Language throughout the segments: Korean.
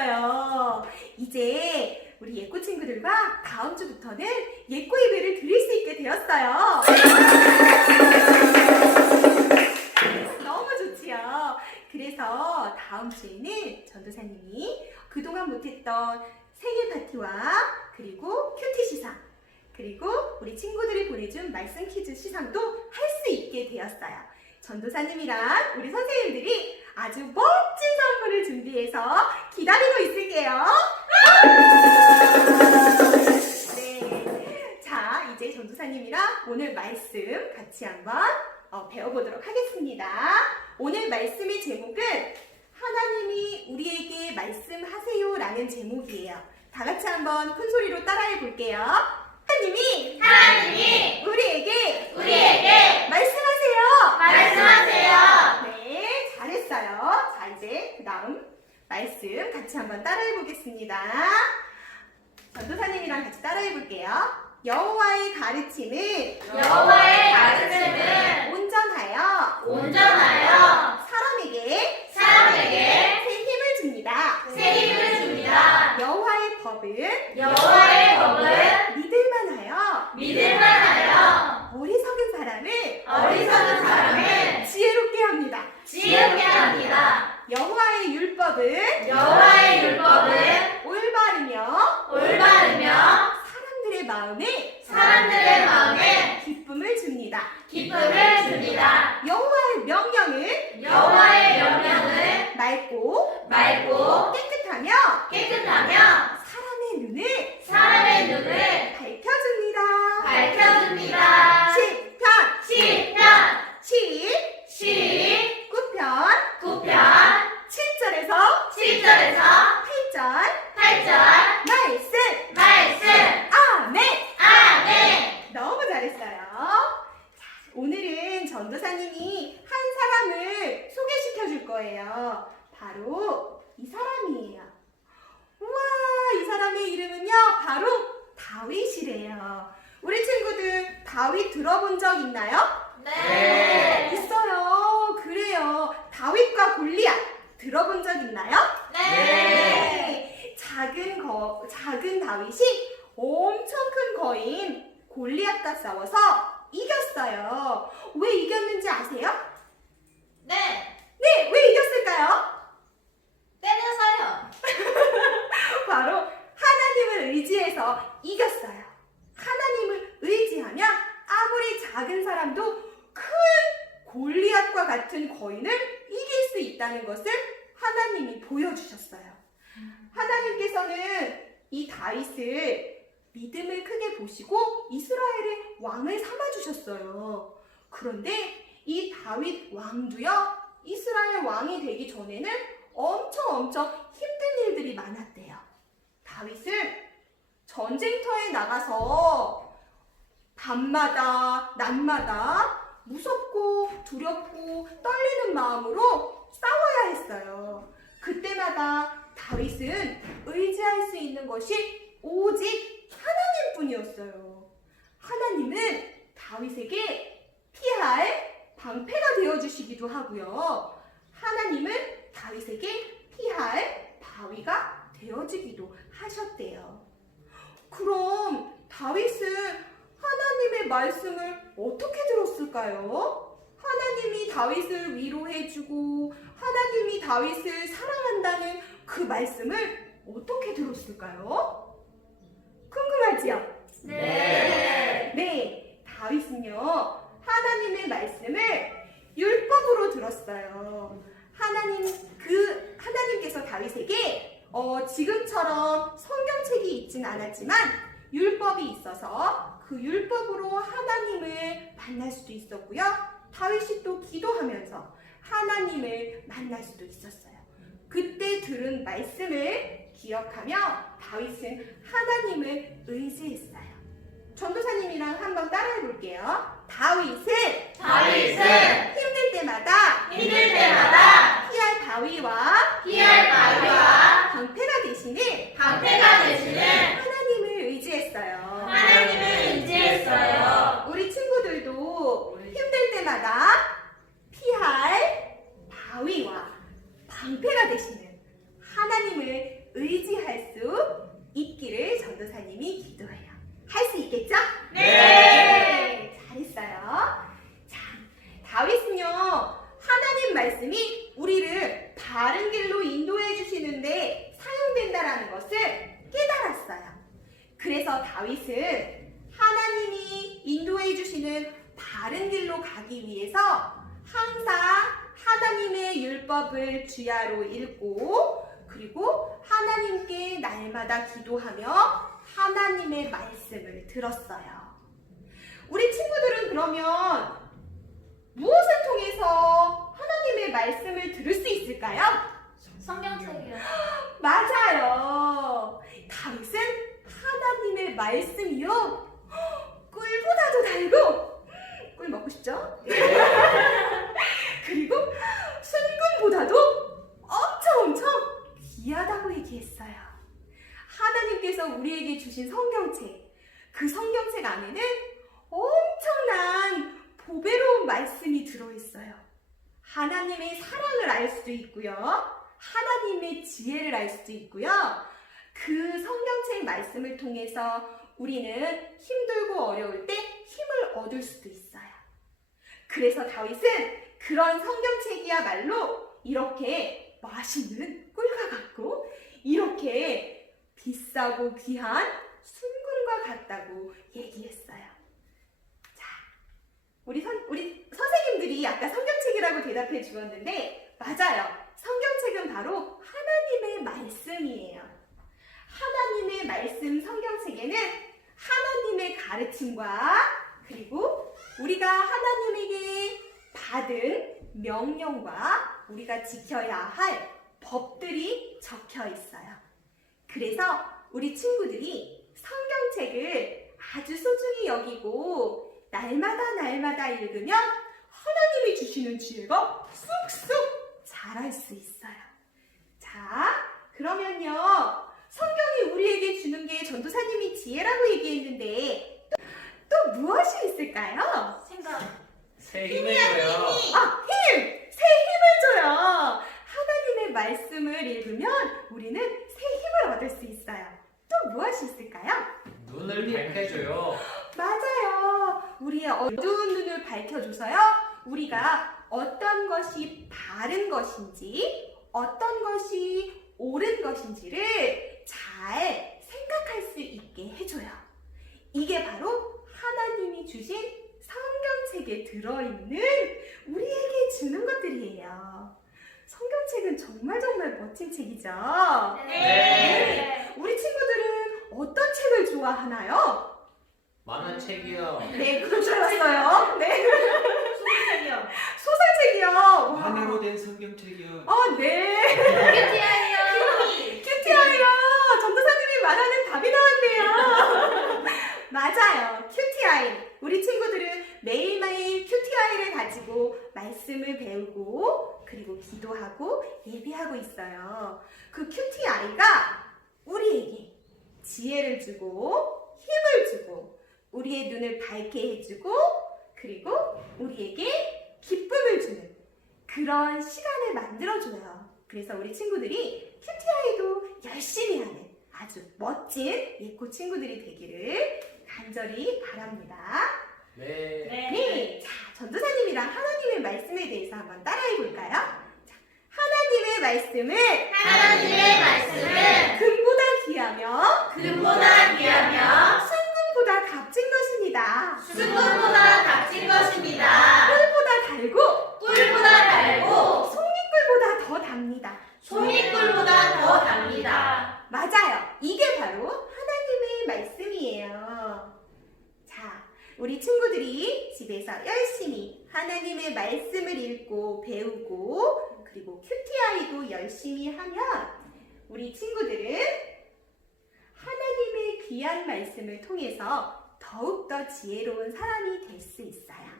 싶었어요. 이제 우리 예꾸 친구들과 다음 주부터는 예꾸 예배를 드릴 수 있게 되었어요. 너무 좋지요. 그래서 다음 주에는 전도사님이 그동안 못했던 생일 파티와 그리고 큐티 시상 그리고 우리 친구들이 보내준 말씀 퀴즈 시상도 할 수 있게 되었어요. 전도사님이랑 우리 선생님들이 아주 멋진 선물을 준비해서 기다리고 있을게요. 네. 자, 이제 전도사님이랑 오늘 말씀 같이 한번 어, 배워보도록 하겠습니다. 오늘 말씀의 제목은 하나님이 우리에게 말씀하세요 라는 제목이에요. 다 같이 한번 큰 소리로 따라해 볼게요. 하나님이 하나님이 우리에게 우리에게 말씀하세요. 말씀하세요. 네, 잘했어요. 자, 이제 그 다음 말씀 같이 한번 따라해 보겠습니다. 전도사님이랑 같이 따라해 볼게요. 여호와의 가르침은 여호와의 가르침은 온전하여 온전하여 사람에게 사람에게 새 힘을 줍니다. 새 힘을 줍니다. 여호와의 법은 여호와의 법은 믿을만하여 믿을만하여 어리석은 사람을 어리석은 사람을 지혜롭게 합니다. 지혜롭게 합니다. 여호와의 율법은 여호와의 율법은 올바르며 올바르며 사람들의 마음에 사람들의 마음에 기쁨을 줍니다. 기쁨을 줍니다. 여호와의 명령은 여호와의 명령은 맑고 맑고 깨끗하며 깨끗하며 사람의 눈을 사람의 눈을 밝혀줍니다. 밝혀줍니다. 起起。 거인 골리앗과 싸워서 이겼어요. 왜 이겼는지 아세요? 네. 네, 왜 이겼을까요? 때려서요. 바로 하나님을 의지해서 이겼어요. 하나님을 의지하면 아무리 작은 사람도 큰 골리앗과 같은 거인을 이길 수 있다는 것을 하나님이 보여주셨어요. 하나님께서는 이 다윗을 믿음을 크게 보시고 이스라엘의 왕을 삼아주셨어요. 그런데 이 다윗 왕도요, 이스라엘 왕이 되기 전에는 엄청 엄청 힘든 일들이 많았대요. 다윗은 전쟁터에 나가서 밤마다 낮마다 무섭고 두렵고 떨리는 마음으로 싸워야 했어요. 그때마다 다윗은 의지할 수 있는 것이 오직 하나님 뿐이었어요. 하나님은 다윗에게 피할 방패가 되어 주시기도 하고요. 하나님은 다윗에게 피할 바위가 되어주기도 하셨대요. 그럼 다윗은 하나님의 말씀을 어떻게 들었을까요? 하나님이 다윗을 위로해주고 하나님이 다윗을 사랑한다는 그 말씀을 어떻게 들었을까요? 궁금하지요? 네. 네, 다윗은요 하나님의 말씀을 율법으로 들었어요. 하나님 그 하나님께서 다윗에게 어, 지금처럼 성경책이 있진 않았지만 율법이 있어서 그 율법으로 하나님을 만날 수도 있었고요. 다윗이 또 기도하면서 하나님을 만날 수도 있었어요. 그때 들은 말씀을 기억하며 다윗은 하나님을 의지했어요. 전도사님이랑 한번 따라해 볼게요. 다윗은 다윗은 힘들 때마다 힘들 때마다 피할 바위와 피할 바위와 방패가 되시는 방패가 되시는 하나님을 의지했어요. 하나님을 의지했어요. 우리 친구들도 힘들 때마다 피할 바위와 방패가 되시는 하나님을 의지할 수 있기를 전도사님이 기도해요. 할 수 있겠죠? 네. 잘했어요. 자, 다윗은요, 하나님 말씀이 우리를 바른 길로 인도해 주시는데 사용된다라는 것을 깨달았어요. 그래서 다윗은 하나님이 인도해 주시는 바른 길로 가기 위해서 항상 하나님의 율법을 주야로 읽고 그리고 하나님께 날마다 기도하며 하나님의 말씀을 들었어요. 우리 친구들은 그러면 무엇을 통해서 하나님의 말씀을 들을 수 있을까요? 성경책이요. 맞아요. 다윗은 하나님의 말씀이요. 꿀보다도 달고 꿀 먹고 싶죠? 그리고 순금보다도 엄청 엄청 귀하다고 얘기했어요. 하나님께서 우리에게 주신 성경책, 그 성경책 안에는 엄청난 보배로운 말씀이 들어있어요. 하나님의 사랑을 알 수도 있고요. 하나님의 지혜를 알 수도 있고요. 그 성경책 말씀을 통해서 우리는 힘들고 어려울 때 힘을 얻을 수도 있어요. 그래서 다윗은 그런 성경책이야말로 이렇게 맛있는 꿀과 같고 이렇게 비싸고 귀한 순금과 같다고 얘기했어요. 자, 우리 선, 우리 선생님들이 아까 성경책이라고 대답해 주었는데 맞아요. 성경책은 바로 하나님의 말씀이에요. 하나님의 말씀 성경책에는 하나님의 가르침과 그리고 우리가 하나님에게 받은 명령과 우리가 지켜야 할 법들이 적혀 있어요. 그래서 우리 친구들이 성경책을 아주 소중히 여기고 날마다 날마다 읽으면 하나님이 주시는 지혜가 쑥쑥 자랄 수 있어요. 자, 그러면요. 성경이 우리에게 주는 게 전도사님이 지혜라고 얘기했는데 또, 또 무엇이 있을까요? 생각. 새 힘을 줘요. 아, 힘! 새 힘을 줘요. 하나님의 말씀을 읽으면 우리는 새 힘을 얻을 수 있어요. 또 무엇이 있을까요? 눈을 밝혀줘요. 맞아요. 우리의 어두운 눈을 밝혀줘서요. 우리가 어떤 것이 바른 것인지, 어떤 것이 옳은 것인지를 잘 생각할 수 있게 해줘요. 이게 바로 하나님이 주신 성경책에 들어있는 우리에게 주는 것들이에요. 성경책은 정말 정말 멋진 책이죠. 네. 우리 친구들은 어떤 책을 좋아하나요? 만화책이요. 네, 그럴 줄 알았어요. 네, 소설책이요. 소설책이요. 와. 하나로 된 성경책이요. 어, 네. 큐티아이요. 큐티아이요. 전도사님이 말하는 답이 나왔네요. 맞아요. 큐티아이. 우리 친구들은 매일매일 큐티아이를 가지고 말씀을 배우고 그리고 기도하고 예배하고 있어요. 그 큐티아이가 우리에게 지혜를 주고 힘을 주고 우리의 눈을 밝게 해주고 그리고 우리에게 기쁨을 주는 그런 시간을 만들어줘요. 그래서 우리 친구들이 큐티아이도 열심히 하는 아주 멋진 예코 친구들이 되기를 간절히 바랍니다. 네. 네, 자 전도사님이랑 하나님의 말씀에 대해서 한번 따라해 볼까요? 자, 하나님의 말씀은 하나님의 말씀은 금보다 귀하며 금보다 귀하며 순금보다 값진 것입니다. 수분보다 값진 것입니다. 꿀보다 달고 꿀보다 달고 송이꿀보다 더 답니다. 송이꿀보다 더 답니다. 맞아요. 이게 바로 하나님의 말씀이에요. 자, 우리 친구들이 집에서 열심히 하나님의 말씀을 읽고 배우고 그리고 열심히 하면 우리 친구들은 하나님의 귀한 말씀을 통해서 더욱더 지혜로운 사람이 될 수 있어요.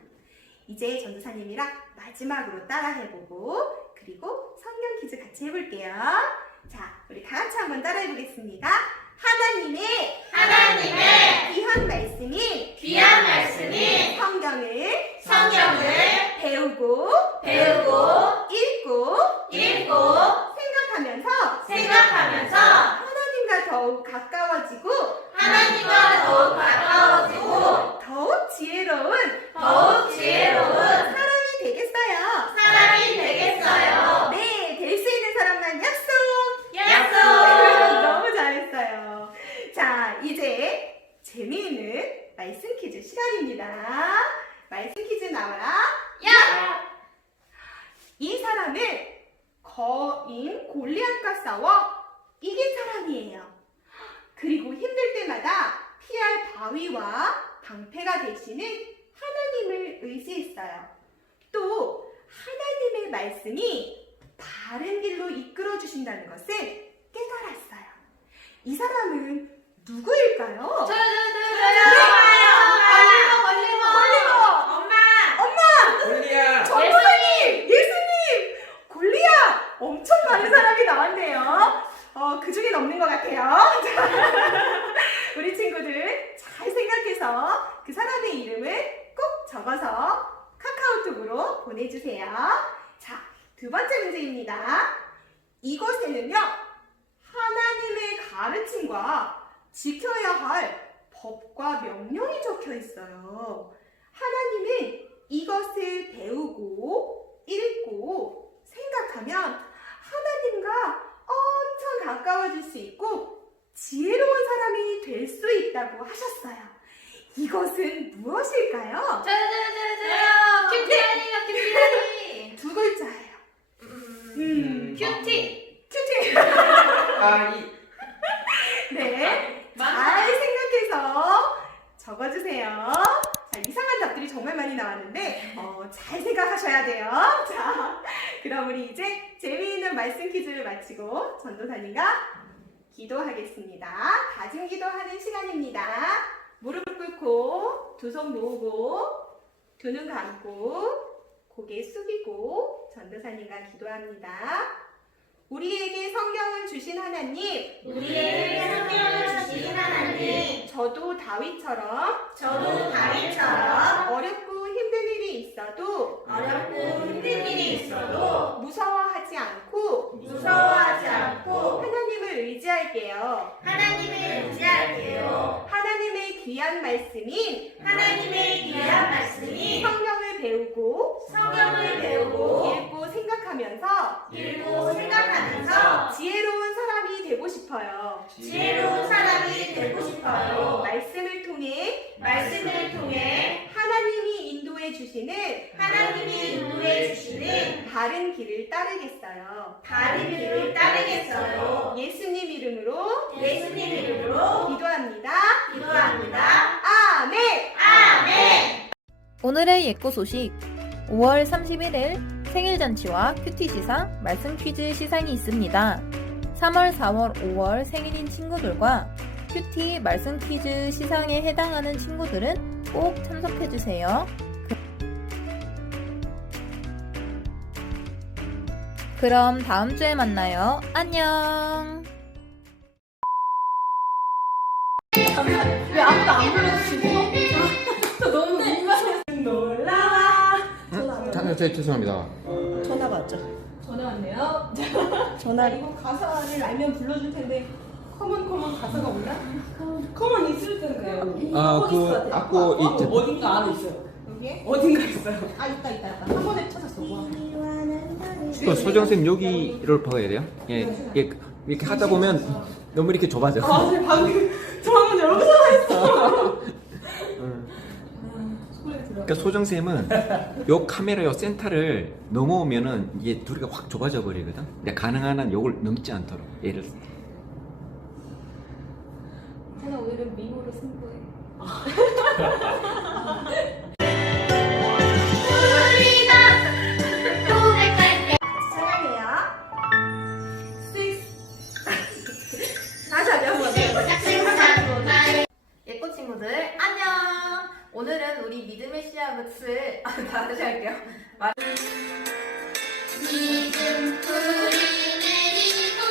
이제 전도사님이랑 마지막으로 따라해보고 그리고 성경 퀴즈 같이 해볼게요. 자, 우리 다 같이 한번 따라해보겠습니다. 하나님의 하나님의 귀한 말씀인 귀한 말씀인 성경을 성경을 배우고 배우고 읽고 읽고 생각하면서 생각하면서 하나님과 더욱 가까워지고 하나님과 더욱 가까워지고 더욱 지혜로운 더욱 지혜로운 사람이 되겠어요. 사람이 되겠어요. 네, 될 수 있는 사람만 약속! 약속! 너무 잘했어요. 자, 이제 재미있는 말씀 퀴즈 시간입니다. 말씀 퀴즈 나와라. 야! 이 사람은 거인 골리앗과 싸워 이긴 사람이에요. 그리고 힘들 때마다 피할 바위와 방패가 되시는 하나님을 의지했어요. 또 하나님의 말씀이 바른 길로 이끌어 주신다는 것을 깨달았어요. 이 사람은 누구일까요? 저요. 엄마! 골리야. 전도사님! 예수님! 골리앗! 엄청 많은 사람이 나왔네요. 어, 그 중에 없는 것 같아요. 자, 우리 친구들 잘 생각해서 그 사람의 이름을 꼭 적어서 카카오톡으로 보내주세요. 자, 두 번째 문제입니다. 이곳에는요, 하나님의 가르침과 지켜야 할 법과 명령이 적혀 있어요. 하나님은 이것을 배우고 읽고 생각하면 하나님과 엄청 가까워질 수 있고 지혜로운 사람이 될 수 있다고 하셨어요. 이것은 무엇일까요? 저요, 저요, 저요, 저요. 큐티아이요, 큐티아이. 두 글자예요. 음, 큐티. 큐티. 아, 이 네. 잘 생각해서 적어주세요. 자, 이상한 답들이 정말 많이 나왔는데, 어, 잘 생각하셔야 돼요. 자, 그럼 우리 이제 재미있는 말씀 퀴즈를 마치고 전도사님과 기도하겠습니다. 다짐 기도하는 시간입니다. 무릎 꿇고 두 손 모으고 두 눈 감고 고개 숙이고 전도사님과 기도합니다. 우리에게 성경을 주신 하나님, 우리에게 성경을 주신 하나님, 저도 다윗처럼 저도 다윗처럼 어렵고 힘든 일이 있어도 어렵고 힘든 일이 있어도 무서워하지 않고 무서워하지 않고 하나님을 의지할게요. 하나님을 의지할게요. 하나님의 귀한 말씀인 하나님의 귀한 말씀이 성경을 배우고 성경을 배우고 읽고 생각하면서 읽고 생각하면서 지혜로운 사람이 되고 싶어요. 지혜로운 사람이 되고 싶어요. 말씀을 통해 말씀을 통해 하나님이 인도해 주시는 하나님이 인도해 주시는 바른 길을 따르겠어요. 바른 길을 따르겠어요. 예수님 이름으로 예수님 이름으로 기도합니다. 기도합니다. 아멘. 아멘. 오늘의 예고 소식 5월 31일 생일 잔치와 큐티 시상, 말씀 퀴즈 시상이 있습니다. 3월, 4월, 5월 생일인 친구들과 큐티 말씀 퀴즈 시상에 해당하는 친구들은 꼭 참석해주세요. 그럼 다음 주에 만나요. 안녕! 왜 아무도 안 불러주시고? 너무 민망해서 놀라와. 자, 저, 죄송합니다. 전화 왔죠? 전화 왔네요. 전화 이거 가사를 알면 불러줄 텐데 커먼 커먼 가사가 없나? 커먼 있을 텐데. 아, 그, 아까 이, 저, 어딘가 안에 있어요. 여기? 어딘가 있어요. 아 있다 있다 있다. 한 번에 찾았어. 와. 그 소정 쌤 여기를 봐야 돼요? 예, 예, 이렇게 하다 보면 너무 이렇게 좁아져. 맞아요. 방금 저 방금 여러분 살아있어. 그러니까 소정 쌤은 요 카메라 요 센터를 넘어오면은 이게 둘이가 확 좁아져 버리거든. 근데 가능한 한 요걸 넘지 않도록 얘를. 괜찮아 오늘은 미모로 승부해. 아, 다시 할게요. 말-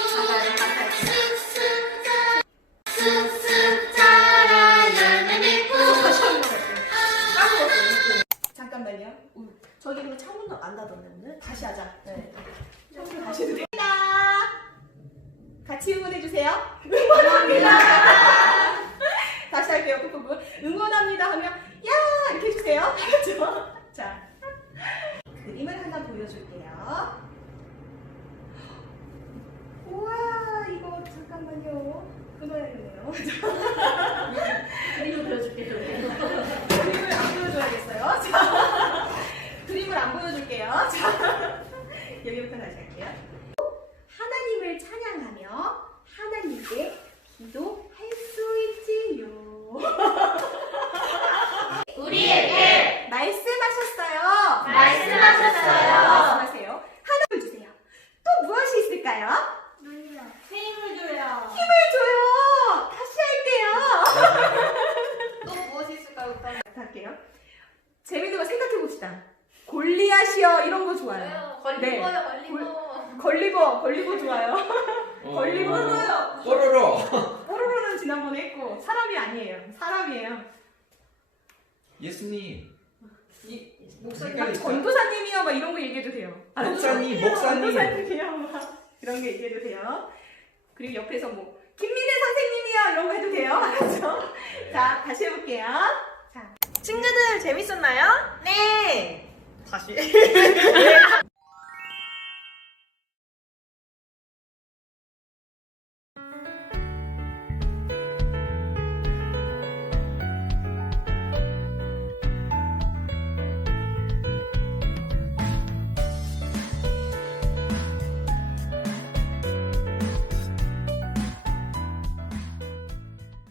가사를 다시 할게요. 잠깐만요. 우, 저기 그럼 창문도 안 닫았는데? 다시 하자. 네. 창문 다시 해도 됩니다. 같이 응원해 주세요. 응원합니다. 다시 할게요. 꾹꾹꾹. 응원합니다 하면 야 이렇게 해주세요. 알았죠? 자 그림을 하나 보여줄게요. 우와 이거 잠깐만요. 끊어야겠네요. 그림을 그려줄게요. 그림을 안 보여줘야겠어요. 자, 그림을 안 보여줄게요. 자, 여기부터 다시 할게요. 하나님을 찬양하며 하나님께 기도할 수 있지요. 우리에게 말씀하셨어요. 말씀하셨어요. 말씀하세요. 하나님을 주세요. 또 무엇이 있을까요? 힘을 줘요. 힘을 줘요. 다시 할게요. 또 무엇이 있을까요? 오빠? 할게요. 재밌는 거 생각해 봅시다. 골리앗이요 이런 거 좋아요. 네. 걸리고요, 걸리고. 걸리고 걸리고 좋아요. 걸리고 어, 뽀로로. 뽀로로는 지난번에 했고 사람이 아니에요. 사람이에요. 예수님. 막 헷갈리죠? 전도사님이요 막 이런 거 얘기해도 돼요. 목사님, 목사님. 전도사님이요 막 이런 거 얘기해도 돼요. 그리고 옆에서 뭐 김민혜 선생님이요 이런 거 해도 돼요. 알았죠? 자 다시 해볼게요. 자 친구들 재밌었나요? 네. 다시.